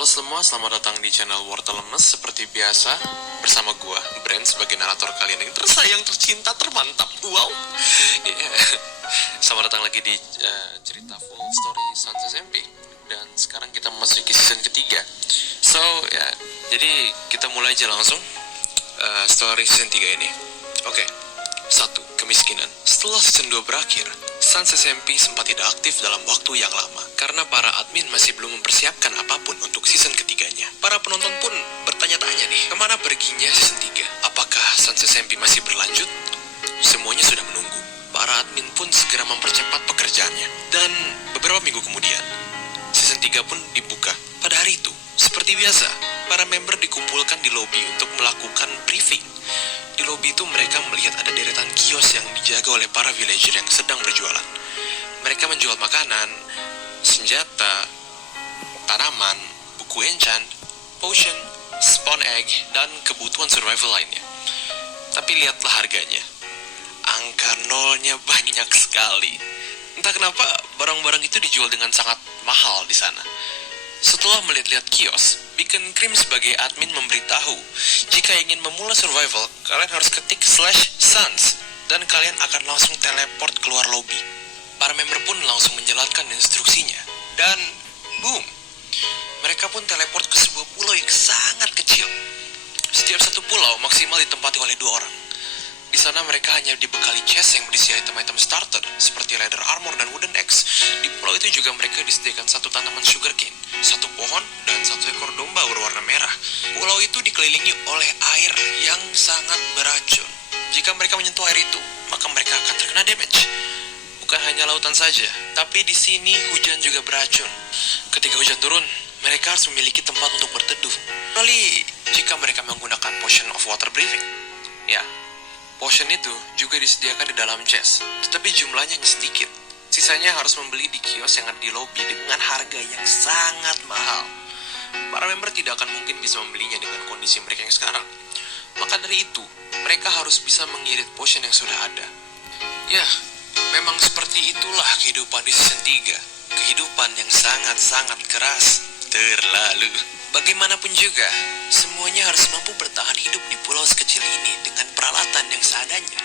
Halo semua, selamat datang di channel Wortel Lemes. Seperti biasa, bersama gua, Brand, sebagai narator kalian yang tersayang, tercinta, termantap. Wow. Yeah. Selamat datang lagi di cerita full story Sans SMP. Dan sekarang kita memasuki season ketiga. So, ya, jadi kita mulai aja langsung story season 3 ini. Oke. 1. Kemiskinan. Setelah season 2 berakhir, Sans SMP sempat tidak aktif dalam waktu yang lama karena para admin masih belum mempersiapkan apapun untuk season ketiganya. Para penonton pun bertanya-tanya nih, kemana perginya season 3? Apakah Sans SMP masih berlanjut? Semuanya sudah menunggu. Para admin pun segera mempercepat pekerjaannya. Dan beberapa minggu kemudian, season 3 pun dibuka. Pada hari itu, seperti biasa, para member dikumpulkan di lobi untuk melakukan briefing. Di lobi itu mereka melihat ada deretan kios yang dijaga oleh para villager yang sedang berjualan. Mereka menjual makanan, senjata, tanaman, buku enchant, potion, spawn egg, dan kebutuhan survival lainnya. Tapi lihatlah harganya. Angka nolnya banyak sekali. Entah kenapa barang-barang itu dijual dengan sangat mahal di sana. Setelah melihat-lihat kios, Beacon Cream sebagai admin memberitahu, jika ingin memulai survival, kalian harus ketik /sans dan kalian akan langsung teleport keluar lobby. Para member pun langsung menjalankan instruksinya. Dan boom, mereka pun teleport ke sebuah pulau yang sangat kecil. Setiap satu pulau maksimal ditempati oleh 2 orang. Di sana mereka hanya dibekali chest yang berisi item-item starter seperti leather armor dan wooden axe. Di pulau itu juga mereka disediakan 1 tanaman sugarcane, 1 pohon, dan 1 ekor domba berwarna merah. Pulau itu dikelilingi oleh air yang sangat beracun. Jika mereka menyentuh air itu, maka mereka akan terkena damage. Bukan hanya lautan saja, tapi di sini hujan juga beracun. Ketika hujan turun, mereka harus memiliki tempat untuk berteduh. Kecuali jika mereka menggunakan potion of water breathing. Ya, potion itu juga disediakan di dalam chest, tetapi jumlahnya hanya sedikit. Sisanya harus membeli di kios yang ada di lobby dengan harga yang sangat mahal. Para member tidak akan mungkin bisa membelinya dengan kondisi mereka yang sekarang. Maka dari itu, mereka harus bisa mengirit potion yang sudah ada. Ya, memang seperti itulah kehidupan di season 3. Kehidupan yang sangat-sangat keras. Terlalu. Bagaimanapun juga, semuanya harus mampu bertahan hidup di pulau sekecil ini dengan peralatan yang seadanya.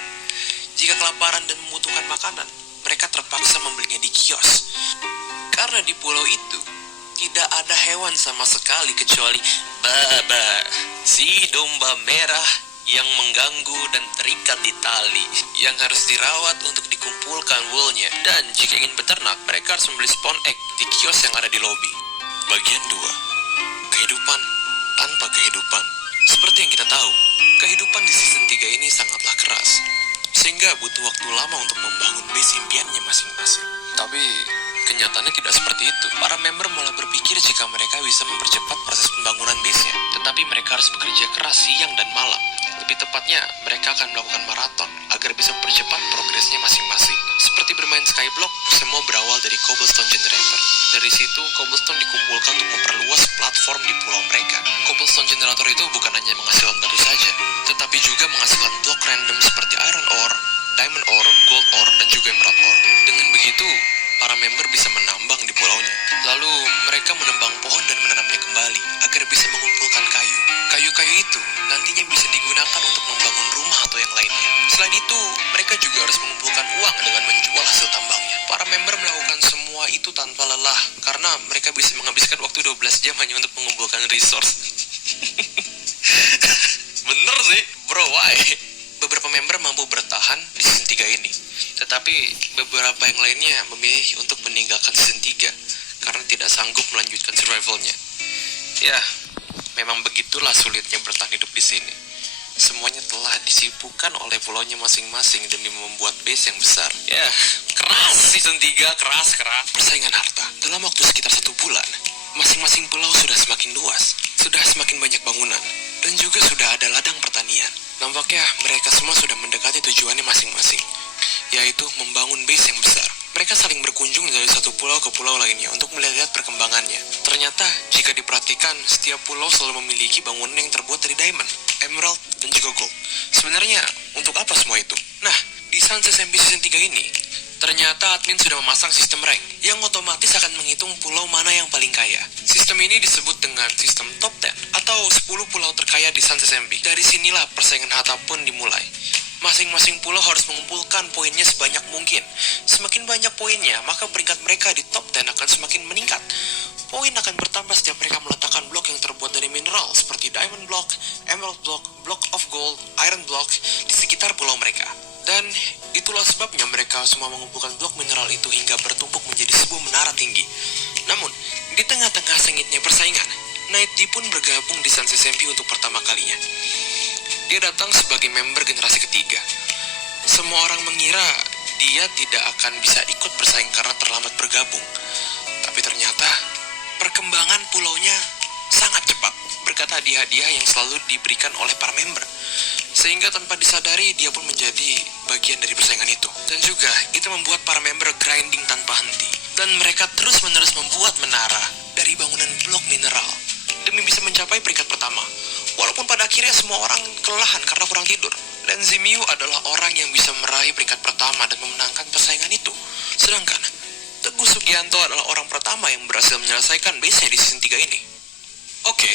Jika kelaparan dan membutuhkan makanan, mereka terpaksa membelinya di kios. Karena di pulau itu, tidak ada hewan sama sekali kecuali Baba, si domba merah yang mengganggu dan terikat di tali, yang harus dirawat untuk dikumpulkan woolnya. Dan jika ingin beternak, mereka harus membeli spawn egg di kios yang ada di lobi. Bagian 2. Kehidupan tanpa kehidupan. Seperti yang kita tahu, kehidupan di season 3 ini sangatlah keras, sehingga butuh waktu lama untuk membangun base impiannya masing-masing. Tapi kenyataannya tidak seperti itu. Para member malah berpikir jika mereka bisa mempercepat proses pembangunan base-nya. Tetapi mereka harus bekerja keras siang dan malam. Lebih tepatnya, mereka akan melakukan maraton agar bisa mempercepat progresnya masing-masing. Seperti bermain Skyblock, semua berawal dari cobblestone generator. Dari situ, cobblestone dikumpulkan untuk memperluas platform di pulau mereka. Cobblestone generator itu bukan hanya menghasilkan batu saja, tetapi juga menghasilkan blok random seperti iron ore, diamond ore, gold ore, dan juga emerald ore. Dengan begitu, para member bisa menambang di pulaunya. Lalu, mereka menebang pohon dan menanamnya kembali agar bisa mengumpulkan kayu. Kayu-kayu itu nantinya bisa digunakan untuk membangun rumah atau yang lainnya. Selain itu, mereka juga harus mengumpulkan uang dengan menjual hasil tambangnya. Para member melakukan semua itu tanpa lelah karena mereka bisa menghabiskan waktu 12 jam hanya untuk mengumpulkan resource. Bener sih, bro, why? Beberapa member mampu bertahan di season 3 ini, tetapi beberapa yang lainnya memilih untuk meninggalkan season 3 karena tidak sanggup melanjutkan survivalnya. Ya, memang begitulah sulitnya bertahan hidup di sini. Semuanya telah disibukkan oleh pulaunya masing-masing demi membuat base yang besar. Ya, keras season 3, keras. Persaingan harta. Dalam waktu sekitar 1 bulan, masing-masing pulau sudah semakin luas, sudah semakin banyak bangunan, dan juga sudah ada ladang pertanian. Nampaknya mereka semua sudah mendekati tujuannya masing-masing, yaitu membangun base yang besar. Mereka saling berkunjung dari satu pulau ke pulau lainnya untuk melihat perkembangannya. Ternyata, jika diperhatikan, setiap pulau selalu memiliki bangunan yang terbuat dari diamond, emerald, dan juga gold. Sebenarnya, untuk apa semua itu? Nah, di Sans SMP Season 3 ini, Ternyata admin sudah memasang sistem rank yang otomatis akan menghitung pulau mana yang paling kaya. Sistem ini disebut dengan sistem top 10 atau 10 pulau terkaya di Sans SMP. Dari sinilah persaingan harta pun dimulai. Masing-masing pulau harus mengumpulkan poinnya sebanyak mungkin. Semakin banyak poinnya, maka peringkat mereka di top 10 akan semakin meningkat. Poin akan bertambah setiap mereka meletakkan blok yang terbuat dari mineral seperti diamond block, emerald block, block of gold, iron block di sekitar pulau mereka. Dan itulah sebabnya mereka semua mengumpulkan blok mineral itu hingga bertumpuk menjadi sebuah menara tinggi. Namun, di tengah-tengah sengitnya persaingan, Night D pun bergabung di Sans SMP untuk pertama kalinya. Dia datang sebagai member generasi ketiga. Semua orang mengira dia tidak akan bisa ikut bersaing karena terlambat bergabung. Tapi ternyata, perkembangan pulaunya sangat cepat berkat hadiah-hadiah yang selalu diberikan oleh para member. Sehingga tanpa disadari dia pun menjadi bagian dari persaingan itu. Dan juga itu membuat para member grinding tanpa henti. Dan mereka terus-menerus membuat menara dari bangunan blok mineral demi bisa mencapai peringkat pertama. Walaupun pada akhirnya semua orang kelelahan karena kurang tidur. Dan Zimiu adalah orang yang bisa meraih peringkat pertama dan memenangkan persaingan itu. Sedangkan Teguh Sugianto adalah orang pertama yang berhasil menyelesaikan base-nya di season 3 ini. Oke,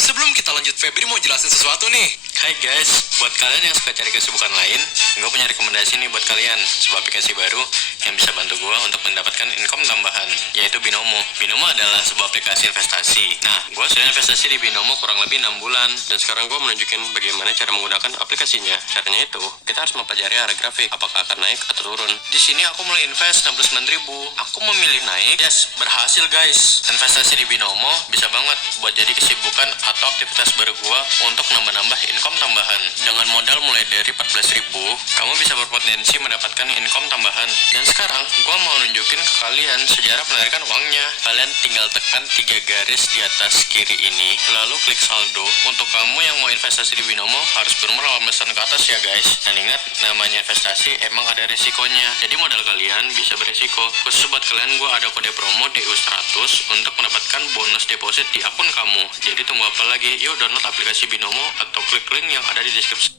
sebelum kita lanjut, Febri mau jelasin sesuatu nih. Hai guys, buat kalian yang suka cari kesibukan lain, gue punya rekomendasi nih buat kalian, sebuah aplikasi baru yang bisa bantu gue untuk mendapatkan income tambahan, yaitu Binomo. Binomo adalah sebuah aplikasi investasi. Nah, gue sudah investasi di Binomo kurang lebih 6 bulan, dan sekarang gue menunjukin bagaimana cara menggunakan aplikasinya. Caranya itu, kita harus mempelajari arah grafik, apakah akan naik atau turun. Di sini aku mulai invest 69.000, aku memilih naik, yes, berhasil guys. Investasi di Binomo bisa banget buat jadi kesibukan atau aktivitas baru gue untuk nambah-nambah income tambahan. Dengan modal mulai dari 14.000, kamu bisa berpotensi mendapatkan income tambahan. Dan sekarang, gua mau nunjukin ke kalian sejarah penarikan uangnya. Kalian tinggal tekan 3 garis di atas kiri ini, lalu klik saldo. Untuk kamu yang mau investasi di Binomo, harus berumur 18 ke atas ya guys. Dan ingat, namanya investasi emang ada risikonya. Jadi modal kalian bisa berisiko. Khusus buat kalian, gua ada kode promo DU100 untuk mendapatkan bonus deposit di akun kamu. Jadi tunggu apa lagi? Yuk download aplikasi Binomo atau klik link yang ada di deskripsi.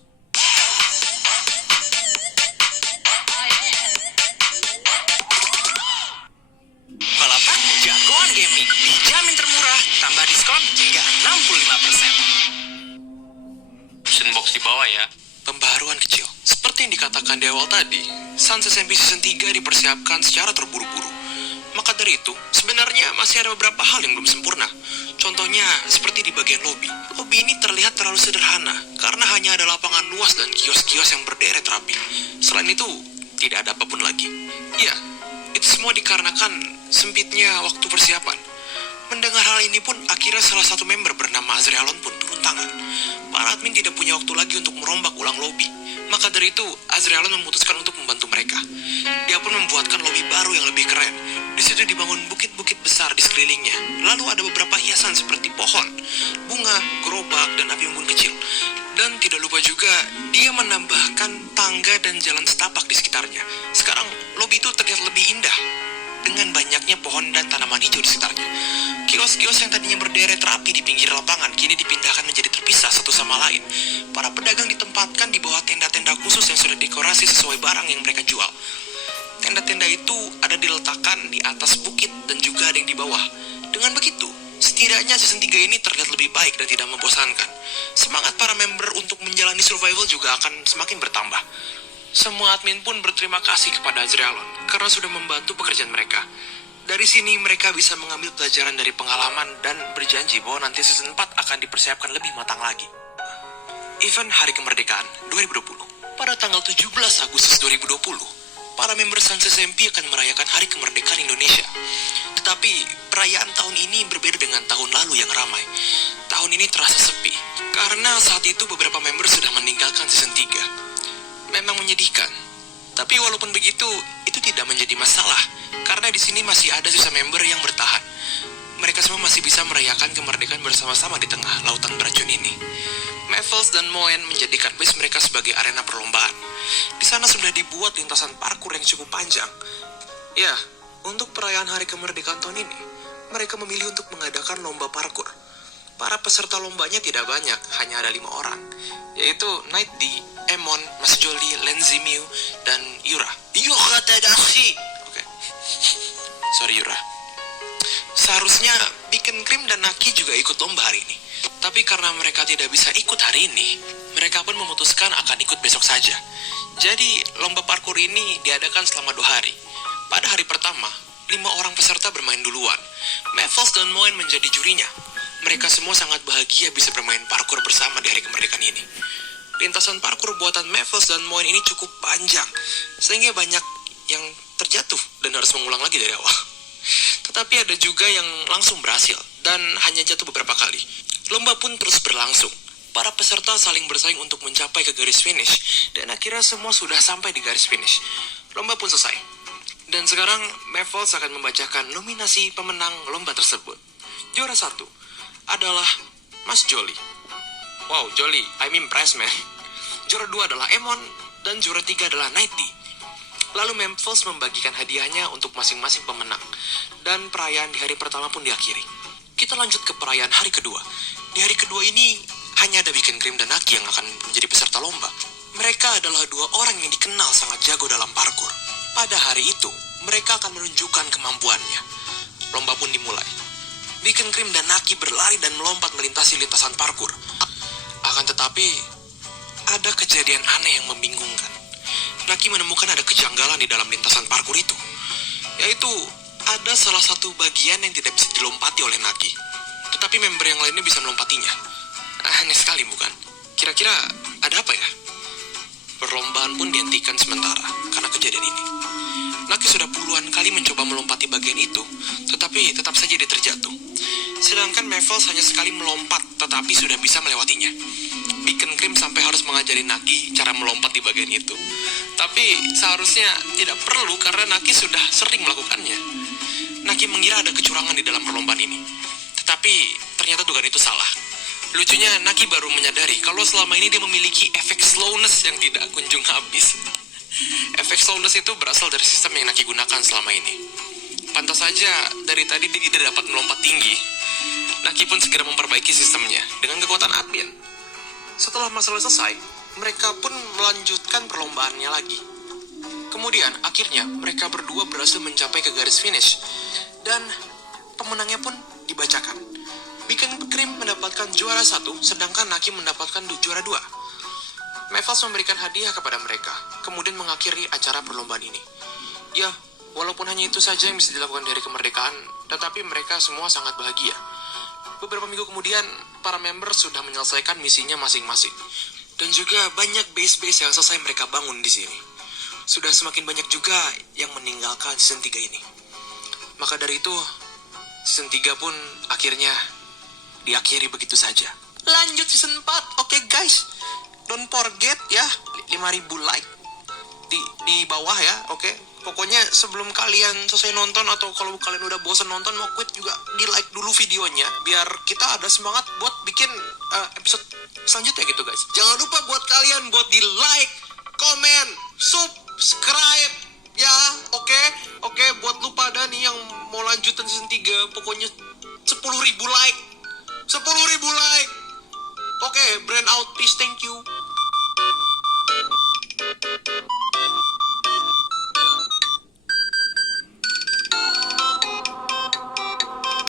Balapan jagoan gaming dijamin termurah, tambah diskon hingga 65%. Option box di bawah ya. Pembaharuan kecil. Seperti yang dikatakan di awal tadi, Sans SMP Season 3 dipersiapkan secara terburu-buru. Maka dari itu, sebenarnya masih ada beberapa hal yang belum sempurna. Contohnya, seperti di bagian lobi. Lobi ini terlihat terlalu sederhana, karena hanya ada lapangan luas dan kios-kios yang berderet rapi. Selain itu, tidak ada apapun lagi. Ya, itu semua dikarenakan sempitnya waktu persiapan. Mendengar hal ini pun, akhirnya salah satu member bernama Azrialon pun turun tangan. Para admin tidak punya waktu lagi untuk merombak ulang lobi. Maka dari itu, Azrialon memutuskan untuk membantu mereka. Dia pun membuatkan lobi baru yang lebih keren. Di situ dibangun bukit-bukit besar di sekelilingnya. Lalu ada beberapa hiasan seperti pohon, bunga, gerobak, dan api unggun kecil. Dan tidak lupa juga, dia menambahkan tangga dan jalan setapak di sekitarnya. Sekarang, lobi itu terlihat lebih indah dengan banyaknya pohon dan tanaman hijau di sekitarnya. Kios-kios yang tadinya berderet rapi di pinggir lapangan kini dipindahkan menjadi terpisah satu sama lain. Para pedagang ditempatkan di bawah tenda-tenda khusus yang sudah dekorasi sesuai barang yang mereka jual. Tenda-tenda itu ada diletakkan di atas bukit dan juga ada yang di bawah. Dengan begitu, setidaknya season 3 ini terlihat lebih baik dan tidak membosankan. Semangat para member untuk menjalani survival juga akan semakin bertambah. Semua admin pun berterima kasih kepada Azrialon karena sudah membantu pekerjaan mereka. Dari sini mereka bisa mengambil pelajaran dari pengalaman dan berjanji bahwa nanti season 4 akan dipersiapkan lebih matang lagi. Event Hari Kemerdekaan 2020. Pada tanggal 17 Agustus 2020, para member Sans SMP akan merayakan Hari Kemerdekaan Indonesia. Tetapi perayaan tahun ini berbeda dengan tahun lalu yang ramai. Tahun ini terasa sepi karena saat itu beberapa member sudah meninggalkan season 3. Memang menyedihkan. Tapi walaupun begitu, itu tidak menjadi masalah karena di sini masih ada sisa member yang bertahan. Mereka semua masih bisa merayakan kemerdekaan bersama-sama di tengah lautan beracun ini. Mevels dan Moen menjadikan base mereka sebagai arena perlombaan. Di sana sudah dibuat lintasan parkur yang cukup panjang. Ya, untuk perayaan Hari Kemerdekaan tahun ini, mereka memilih untuk mengadakan lomba parkur. Para peserta lombanya tidak banyak, hanya ada 5 orang, yaitu Night D, Emon, Mas Jolly, Lenzi Miu, dan Yura. Yura Tadashi. Oke. Sorry Yura. Seharusnya Beacon Cream dan Naki juga ikut lomba hari ini. Tapi karena mereka tidak bisa ikut hari ini, mereka pun memutuskan akan ikut besok saja. Jadi, lomba parkour ini diadakan selama 2 hari. Pada hari pertama, 5 orang peserta bermain duluan. Mavels dan Moen menjadi jurinya. Mereka semua sangat bahagia bisa bermain parkour bersama di hari kemerdekaan ini. Lintasan parkour buatan Mavels dan Moen ini cukup panjang, sehingga banyak yang terjatuh dan harus mengulang lagi dari awal. Tetapi ada juga yang langsung berhasil dan hanya jatuh beberapa kali. Lomba pun terus berlangsung. Para peserta saling bersaing untuk mencapai ke garis finish, dan akhirnya semua sudah sampai di garis finish. Lomba pun selesai. Dan sekarang Mavels akan membacakan nominasi pemenang lomba tersebut. Juara 1 adalah Mas Jolly. Wow, Jolly, I'm impressed, man. Juara 2 adalah Emon, dan juara 3 adalah Nighty. Lalu Mavels membagikan hadiahnya untuk masing-masing pemenang. Dan perayaan di hari pertama pun diakhiri. Kita lanjut ke perayaan hari kedua. Di hari kedua ini, hanya ada Beacon Cream dan Naki yang akan menjadi peserta lomba. Mereka adalah 2 orang yang dikenal sangat jago dalam parkour. Pada hari itu, mereka akan menunjukkan kemampuannya. Lomba pun dimulai. Beacon Cream dan Naki berlari dan melompat melintasi lintasan parkour. Akan tetapi, ada kejadian aneh yang membingungkan. Naki menemukan ada kejanggalan di dalam lintasan parkour itu. Yaitu, ada salah satu bagian yang tidak bisa dilompati oleh Naki. Tetapi member yang lainnya bisa melompatinya. Aneh sekali, bukan? Kira-kira ada apa ya? Perlombaan pun dihentikan sementara karena kejadian ini. Naki sudah puluhan kali mencoba melompati bagian itu, tetapi tetap saja dia terjatuh. Sedangkan Mavels hanya sekali melompat, tetapi sudah bisa melewatinya. Beacon Cream sampai harus mengajari Naki cara melompat di bagian itu. Tapi seharusnya tidak perlu karena Naki sudah sering melakukannya. Naki mengira ada kecurangan di dalam perlombaan ini. Tetapi ternyata dugaan itu salah. Lucunya, Naki baru menyadari kalau selama ini dia memiliki efek slowness yang tidak kunjung habis. Efek slowness itu berasal dari sistem yang Naki gunakan selama ini. Pantas saja, dari tadi dia tidak dapat melompat tinggi. Naki pun segera memperbaiki sistemnya dengan kekuatan admin. Setelah masalah selesai, mereka pun melanjutkan perlombaannya lagi. Kemudian, akhirnya mereka berdua berhasil mencapai ke garis finish. Dan pemenangnya pun dibacakan. Beacon Cream mendapatkan juara 1, sedangkan Naki mendapatkan juara 2. Mavels memberikan hadiah kepada mereka, kemudian mengakhiri acara perlombaan ini. Ya, walaupun hanya itu saja yang bisa dilakukan dari kemerdekaan, tetapi mereka semua sangat bahagia. Beberapa minggu kemudian, para member sudah menyelesaikan misinya masing-masing. Dan juga banyak base-base yang selesai mereka bangun di sini. Sudah semakin banyak juga yang meninggalkan season 3 ini. Maka dari itu, season 3 pun akhirnya diakhiri begitu saja. Lanjut season 4, oke guys. Don't forget ya, 5.000 like di bawah ya, oke. Pokoknya sebelum kalian selesai nonton atau kalau kalian udah bosan nonton mau quit juga di like dulu videonya biar kita ada semangat buat bikin episode selanjutnya gitu guys. Jangan lupa buat kalian buat di like, komen, subscribe ya, oke. Buat lu pada nih yang mau lanjutan season 3 pokoknya 10.000 like. 10.000 like. Oke, brand out, peace, thank you.